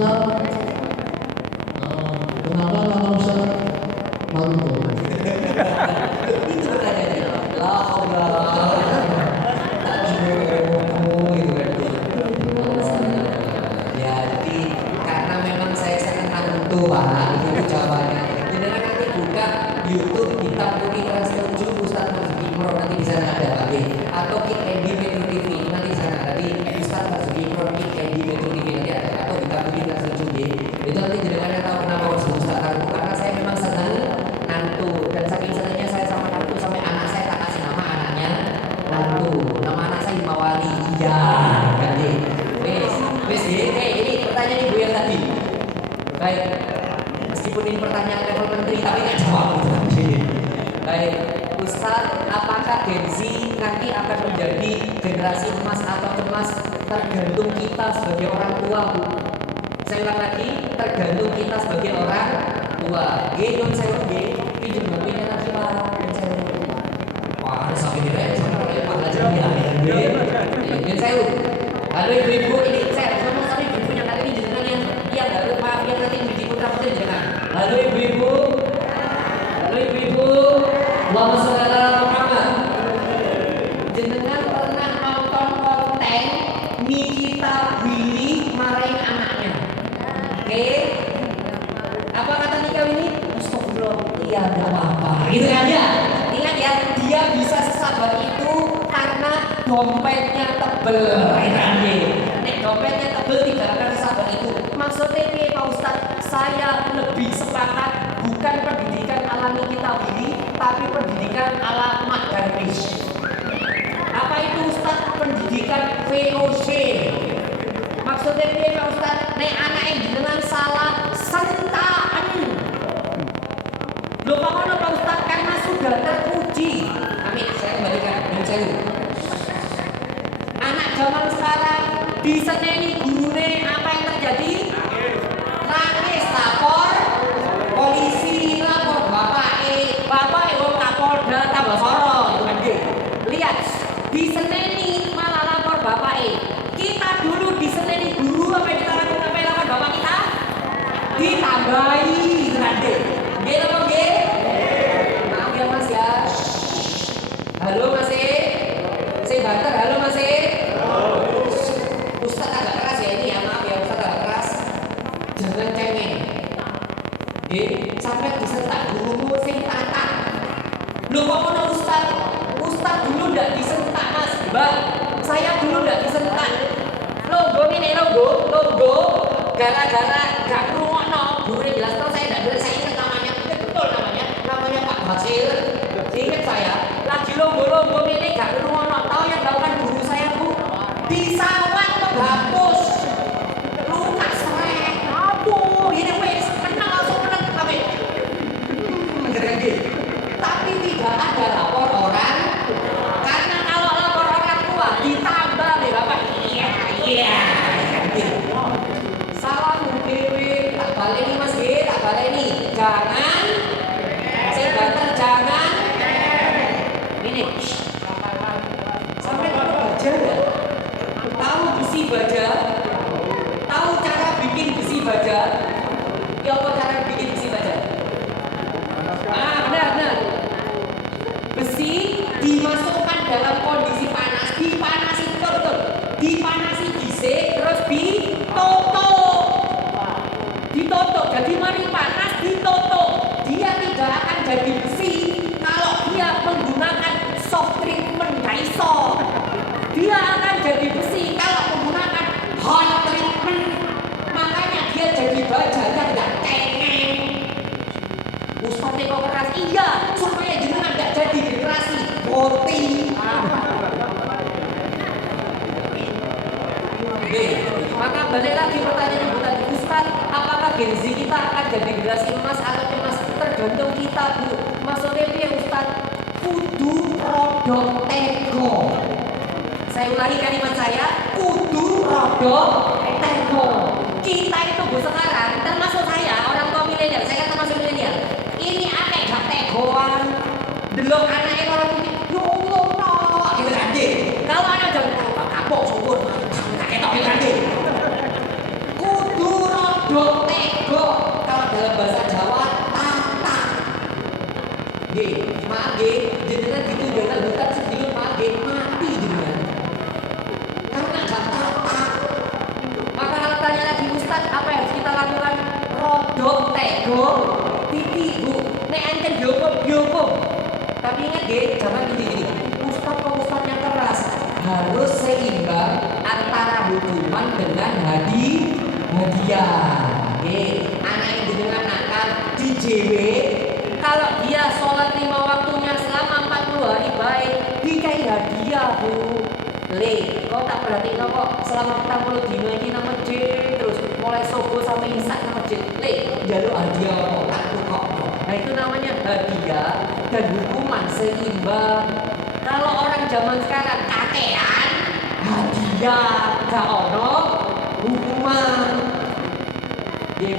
Ustaz, kenapa nama Ustaz Naruto? Itu pertanyaannya. La haula. Tak jumpa gitu kan. Ya, jadi karena memang saya senang Naruto, Pak. Itu jawabannya. Jadi nanti buka YouTube kita pilih kelas 7 Ustaz Marzuki Imron, nanti di sana ada Pak. Atau Kik Edi Metro TV nanti di sana. Tadi Ustaz Marzuki Imron Kik Edi Metro TV nanti ada. Atau kita pilih kelas 7 itu nanti jenengannya tahu kenapa harus Ustaz Naruto, karena saya memang senang Naruto, dan saking senangnya saya sama Naruto sampai anak saya tak kasih nama anaknya Naruto. Nama anak saya Himawari. Iya, kan deh. Wes kayak ini pertanyaan ibu yang tadi. Baik, meskipun ini pertanyaan level menteri tapi nggak jawab gitu. Baik, Ustaz, apakah Gen Z nanti akan menjadi generasi emas atau cemas? Tergantung kita sebagai orang tua, Bu. Saya ulang lagi, tergantung kita sebagai orang tua. Non saya pinjam HP-nya lagi Pak. Non saya. Wah, sampai direk sampai Pak aja ya. Non saya. Halo ibu-ibu, ini saya ngomong sama ibu yang kali ini jenengan yang baru maaf yang nanti menjadi putra putri jenengan. Halo ibu-ibu. Halo ibu-ibu. Allahumma sholli ala Muhammad. Jenengan pernah nonton konten Nikita Willy marahin anaknya? Oke. Apa kata Nikita Willy? Astagfirullah. Iya, enggak apa-apa. Gitu kan ya? Ingat ya, dia bisa sesabar itu karena dompetnya tebel. Nek dompetnya tebel tidak akan sesabar itu. Maksudnya Pak Ustadz, saya lebih sepakat bukan pendidikan ala Nikita Willy, tapi pendidikan ala Mak Darwish. Apa itu Ustadz? Pendidikan VOC. Maksudnya Pak Ustadz, nek anak yang jenengan salah sentakan. Loh Pak Ono Pak Ustadz, karena sudah teruji. Amin, saya kembalikan dan saya. Anak zaman sekarang diseneni gurune, apa yang terjadi? Nangis, lapor polisi, lapor bapak wong Kapolda tambah soro itu kan dia. Lihat, diseneni malah lapor bapak. Kita dulu diseneni guru apa yang lapor bapak kita? Ditambahi itu kan dia. Nggih apa nggih? Maaf ya Mas ya. Halo Mas saya banter, halo Mas Ustaz agak keras ya ini ya, maaf ya Ustaz agak keras. Jangan cengeng. Sampai disentak gurumu sing tata. Loh kok ono Ustaz? Ustaz dulu ndak disentak Mas. Mbak, saya dulu ndak disentak. Logo ini logo gara-gara gak ngrungokno. Gurune jelas terus saya ndak boleh, saya ingat namanya, betul namanya Pak Basir. Ingat saya, lagi logo ini gak ngrungokno. Tahu yang dilakukan guru saya Bu? Disawat menghapus luka serek. Aduh, ini wes menang langsung menang kami. Tapi tidak ada lapor orang, karena kalau lapor orang tua ditambah nih Bapak. Iya. Salah dewe, tak balik nih Mas tak balik nih. Jangan, saya banter jangan. Ini. Sampai kalau baja ya. Tahu besi baja? Tahu cara bikin besi baja? Ya apa cara bikin besi baja? Benar. Besi dimasukkan dalam kondisi panas, dipanasi betul. Dipanasi dhisik terus ditutup. Jadi mari panas ditutup. Dia tidak akan jadi besi kalau dia menggunakan soft treatment, gak iso. Dia akan jadi besi kalau menggunakan hot treatment. Makanya dia jadi bajanya tidak cengeng. Ustaznya kok keras? Iya, supaya jenengan tidak jadi generasi boti. Maka balik lagi pertanyaan ibu tadi, Ustaz, apakah Gen Z kita akan jadi generasi emas atau emas? Tergantung kita Bu. Maksudnya dia Ustaz, kudu rodok tego. Saya ulangi kalimat saya, kudu rodok tego. Kita itu Bu sekarang, termasuk saya, orang tua milenial, saya kan termasuk milenial. Ini akeh gak tegoan. Delok anake orang putih, yo Allah, gitu kan Dik. Kalau anak jangan kapok syukur, tak ketok gitu kan Dik. Kudu rodok Rodok, tego, titik bu. Nek enten dihukum. Tapi ingat deh, jangan gini. Ustadz yang keras harus seimbang antara hukuman dengan hadiah. Anak yang dengan nakal di JW, kalau dia sholat 5 waktunya selama 40 hari baik, dikai hadiah bu. Kau tak perhatiin kok selama 40 dino ini nang masjid terus mulai subuh sampai isya nang masjid. Jalur hadiah kok. Nah itu namanya hadiah dan hukuman seimbang. Kalau orang zaman sekarang kakean, hadiah gak ono, hukuman.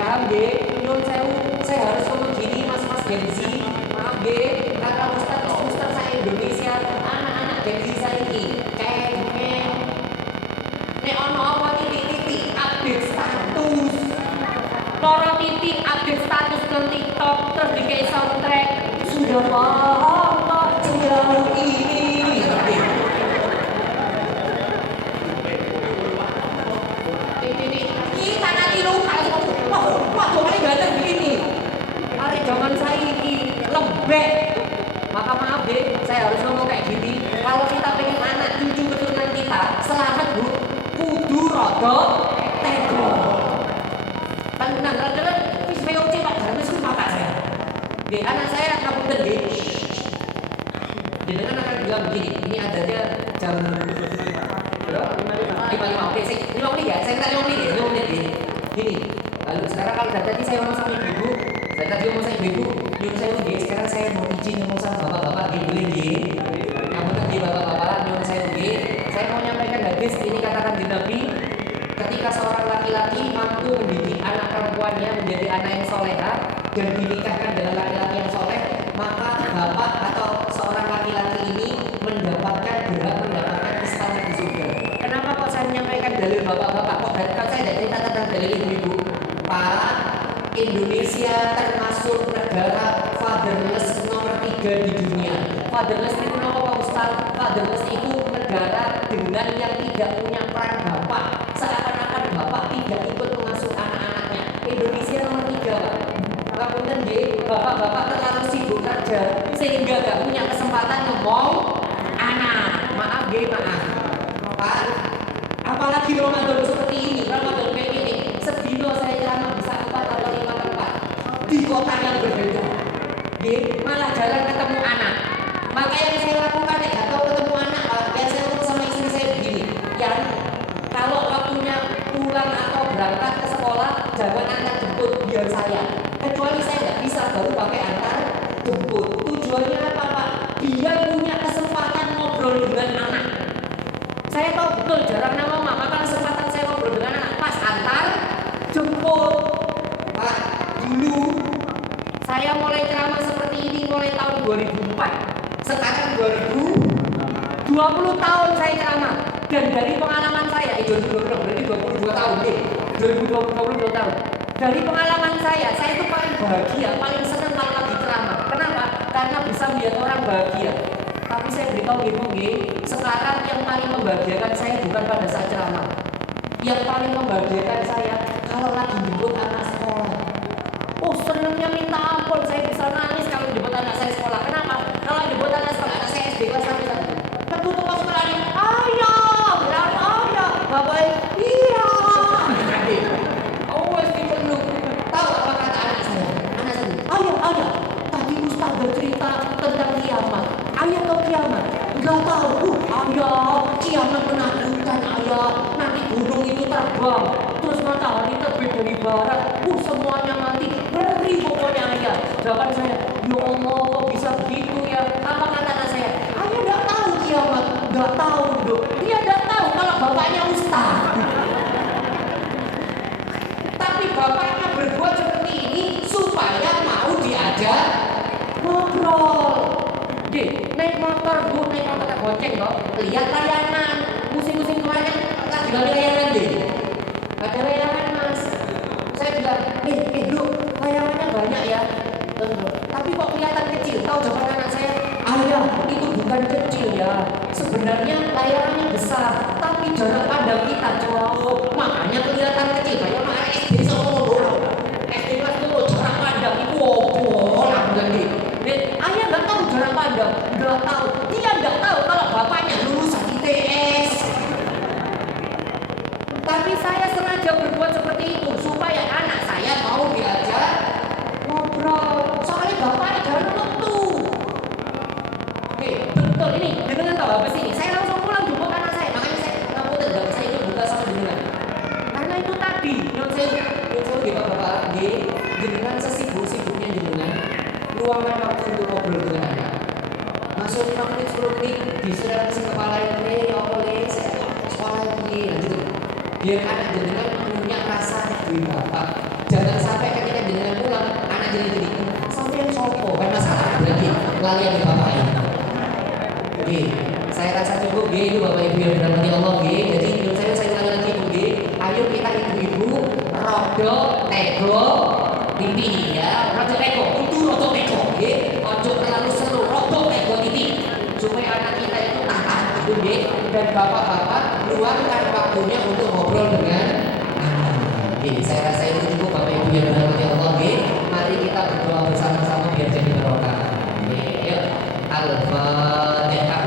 Paham Nyun sewu, saya harus ngomong gini mas Gen Z. Maaf karena Ustaz saya Indonesia, anak-anak Gen Z saya ini kengeng. Nek ono apa titik update status. Loro titik update status ke TikTok terus dikei soundtrack. Sudah lama sejauh ini. Kita nanti lupa. Wah, paling ganteng begini. Hari zaman saya ini lembek. Maka maaf saya harus ngomong kayak gini. Kalau kita pengen anak cucu keturunan kita selamat bu, kudu rodok tego. Tenang, wis VOC Pak Darmis ku mata saya. Anak saya ngapunten Jenengan akan bilang begini, ini adanya jam 5.5. Oke, 5 menit ya. Saya minta 5 menit. Gini. Lalu sekarang kalau tadi saya ngomong sama ibu, nyuruh saya udah sekarang saya mau izin ngomong sama bapak-bapak boleh kamu tadi bapak-bapak nyuruh saya mau menyampaikan hadis ini katakan di Nabi, ketika seorang laki-laki mampu mendidik anak perempuannya menjadi anak yang soleha dan dinikahkan dengan laki-laki yang soleh, maka bapak atau seorang laki-laki ini mendapatkan istana di surga. Kenapa kok saya menyampaikan dalil bapak-bapak? Kok saya tidak cerita tentang dalil ibu-ibu? Pak, Indonesia termasuk negara fatherless nomor 3 di dunia. Fatherless itu apa Pak Ustaz? Fatherless itu negara dengan yang tidak punya peran bapak. Seakan-akan bapak tidak ikut mengasuh anak-anaknya. Indonesia nomor 3 Pak. Ngapunten bapak-bapak terlalu sibuk kerja sehingga gak punya kesempatan ngomong anak. Maaf Pak. Apalagi Ramadan seperti ini, Ramadan kayak ini. Sedino saya ceramah bisa 4 atau 5 tempat di kota yang berbeda. Malah jarang ketemu anak. Maka yang saya lakukan gak tahu ketemu anak, yang saya lakukan sama istri saya begini. Yang kalau waktunya pulang atau berangkat ke sekolah, jangan antar jemput biar saya. Kecuali saya nggak bisa baru pakai antar jemput. Tujuannya apa Pak? Dia punya kesempatan ngobrol dengan anak. Saya tahu betul jarang nama mama, maka kesempatan saya ngobrol dengan anak pas antar jemput. Pak, dulu saya mulai ceramah seperti ini mulai tahun 2004. Sekarang 2020 tahun saya ceramah. Dan dari pengalaman saya, 2020 berarti 22 tahun 2022 tahun. Dari pengalaman saya itu paling bahagia, paling senang kalau lagi ceramah. Kenapa? Karena bisa melihat orang bahagia. Tapi saya beritahu ibu, sekarang yang paling membahagiakan saya bukan pada saat ceramah. Yang paling membahagiakan saya kalau lagi jemput anak sekolah. Oh, senangnya minta ampun, saya bisa nangis kalau jemput anak saya sekolah. Kenapa? Kalau jemput anak sekolah, anak saya SD kelas 1. Ketutup ke sekolahnya, ayah, berapa ayah? Bapak, iya. Oh, pasti penuh. Tahu apa kata anak saya? Anak saya, ayah, tadi Ustaz bercerita tentang kiamat. Ayah tahu kiamat? Enggak tahu. Ayah, kiamat menakutkan ayah. Nanti gunung itu terbang, terus matahari terbit dari barat. Semuanya mati. Ngeri pokoknya ayah. Jawaban saya, ya Allah, kok bisa begitu ya? Apa kata anak saya? Ayah enggak tahu kiamat. Enggak tahu, Dok. Dia enggak tahu kalau bapaknya Ustaz. Tapi bapaknya berbuat seperti ini supaya mau diajak ngobrol. Naik motor bonceng kok, lihat layangan. Musim-musim kemarin lagi gali layangan ada layangan Mas. Saya bilang, Dok, layangannya banyak ya. Tapi kok kelihatan kecil? Tahu jawaban anak saya? Ayah, itu bukan kecil ya. Sebenarnya layangannya besar, tapi jarak pandang kita jauh. Makanya kelihatan kecil. Kayak anak SD SD kelas 10 Biar anak jenengan punya rasa duit bapak. Jangan sampai ketika jenengan pulang anak jenengan jadi sampai yang sopo kan masalah berarti lali yang bapak ini. Oke, saya rasa cukup G itu bapak ibu yang dirahmati Allah G. Jadi menurut saya ulangi lagi Bu G. Ayo kita ibu-ibu rodo tego tipi ya, rodo tego, kudu rodo tego G. Ojo terlalu seru, rodo tego tipi supaya anak kita itu tahan gitu G. Dan bapak-bapak luangkan waktunya untuk ngobrol dengan anak. Oke, saya rasa itu cukup bapak ibu yang dirahmati Allah G. Mari kita berdoa bersama-sama biar jadi barokah. Oke, yuk. Al-Fatihah.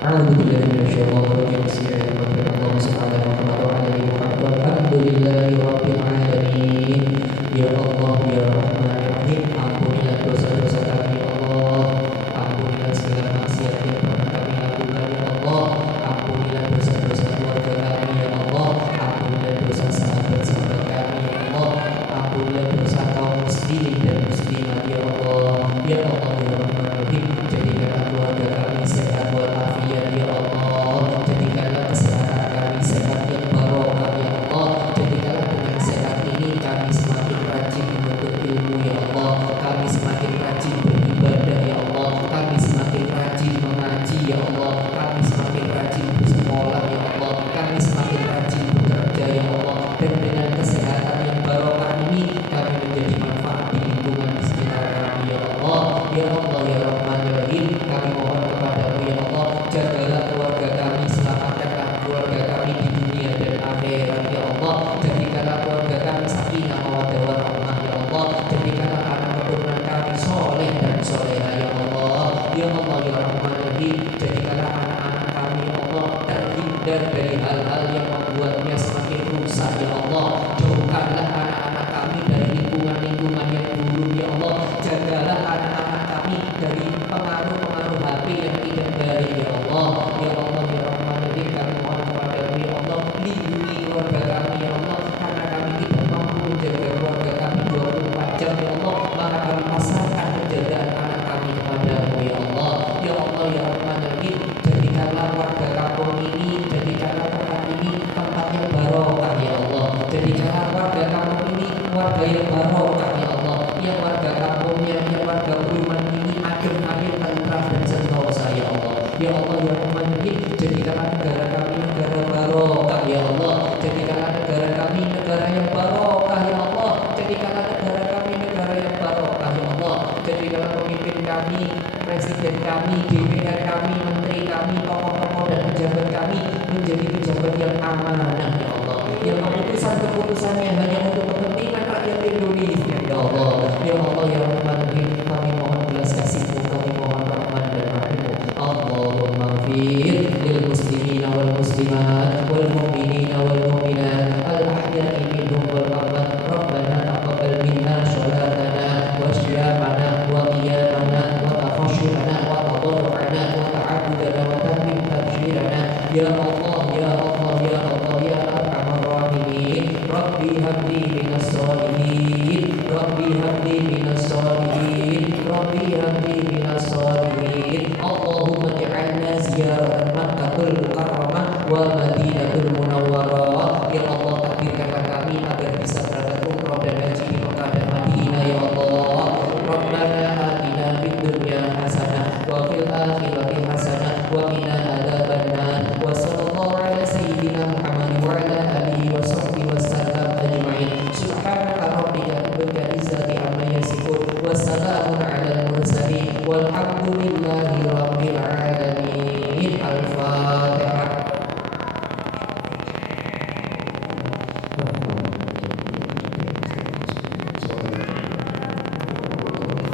A'udzubillahi minasyaitonir rajim. Bismillahirrahmanirrahim. Sallallahu alaihi Muhammad. Alhamdulillahirabbil alamin. Ya Allah ya Rahman ya Rahim, ampunilah dosa-dosa kami ya Allah. Ampunilah segala maksiat yang pernah kami lakukan ya Allah. Ampunilah dosa-dosa keluarga kami ya Allah. Ampunilah dosa sahabat-sahabat kami ya Allah. Ampunilah dosa kaum muslimin dan muslimat ya Allah. Ya Allah ya Rahman ya Rahim, jadikanlah keluarga kami sehat walafiat ya Allah. Jadikanlah kesehatan kami sehat yang barokah ya Allah. Jadikanlah dengan sehat ini kami semakin rajin menuntut ilmu ya Allah. Kami semakin rajin beribadah ya Allah. Kami semakin rajin mengaji ya Allah. Kami semakin rajin bersekolah ya Allah. Kami semakin rajin bekerja ya Allah. Dan dengan kesehatan yang barokah ini kami menjadi manfaat di lingkungan di sekitar kami ya Allah. Ya Allah ya Rahman ya Rahim, kami mohon kepadamu ya Allah, jagalah keluarga kami, selamatkanlah keluarga kami di dunia dan akhirat ya Allah. Jadikanlah keluarga kami sakinah mawaddah warahmah ya Allah. Jadikanlah anak keturunan kami soleh dan solehah ya Allah. Ya Allah ya Rahman ya Rahim, jadikanlah anak-anak kami ya Allah terhindar dari hal-hal yang membuatnya semakin rusak ya Allah. Jauhkanlah anak-anak kami dari lingkungan-lingkungan yang buruk ya Allah. Jagalah anak-anak kami dari pengaruh-pengaruh HP yang tidak baik ya Allah. Ya Allah ya Rahman ya Rahim, kami mohon kepadamu ya Allah, lindungi keluarga kami ya Allah. Karena kami tidak mampu menjaga keluarga kami 24 jam ya Allah, maka kami pasrahkan penjagaan anak kami kepadamu ya Allah. Ya Allah ya Rahman ya Rahim, jadikanlah warga kampung ini, jadikanlah tempat ini tempat yang barokah ya Allah. Jadikanlah warga kampung ini warga yang barokah ya Allah. Yang warga kampungnya, yang warga perumahan ini adem ayem tentram dan sentosa ya Allah. Ya Allah ya Rahman ya Rahim, jadikanlah negara kami negara barokah ya Allah. Jadikanlah negara kami negara yang barokah ya Allah. Jadikanlah negara kami negara yang barokah ya Allah. Jadikanlah pemimpin kami, presiden kami, DPR kami, menteri kami, tokoh-tokoh dan pejabat kami menjadi pejabat yang amanah ya Allah. Yang keputusan-keputusannya hanya untuk kepentingan rakyat Indonesia ya Allah. Ya Allah ya Rahman ya Rahim, kami mohon belas kasih-Mu, kami mohon rahman dan rahim-Mu. Allahumma ighfir lil muslimina wal muslimat wal mu'minina wal mu'minat al ahya'i minhum wal amwat. Rabbana taqabbal minna sholatana wa syiyamana wa qiyamana wa takhashurana wa tadarru'ana wa ta'abudana wa tahmim tabshirana. Ya Allah ya Allah ya Allah ya arhamar rahimin. Rabbi habli minas sholihin, Rabbi habli minas sholihin, Rabbi habli minas sholihin. Allahumma ja'alna ziyaratan Makkahul Mukarramah wa Madinatul Munawwarah. Ya Allah, takdirkanlah kami agar bisa berangkat umrah dan haji di Makkah dan Madinah ya Allah. Rabbana atina fid dunya hasanah wa fil akhirati hasanah wa qina adzabannar. Wa sallallahu ala sayyidina Muhammad wa ala alihi wa sahbihi wasallam ajma'in. Subhanaka rabbika rabbil izzati amma yasifun wa salamun alal mursalin walhamdulillahi rabbil alamin. Al-Fatihah.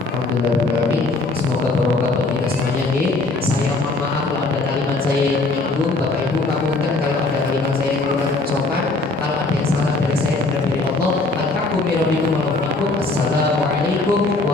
Alhamdulillah, semoga barokah bagi kita semuanya. Saya mohon maaf kalau ada kalimat saya yang menyinggung. Bapak Ibu ngapunten kalau ada kalimat saya yang kurang sopan. Kalau ada yang salah dari saya, dari Allah. Alhamdulillah. Assalamualaikum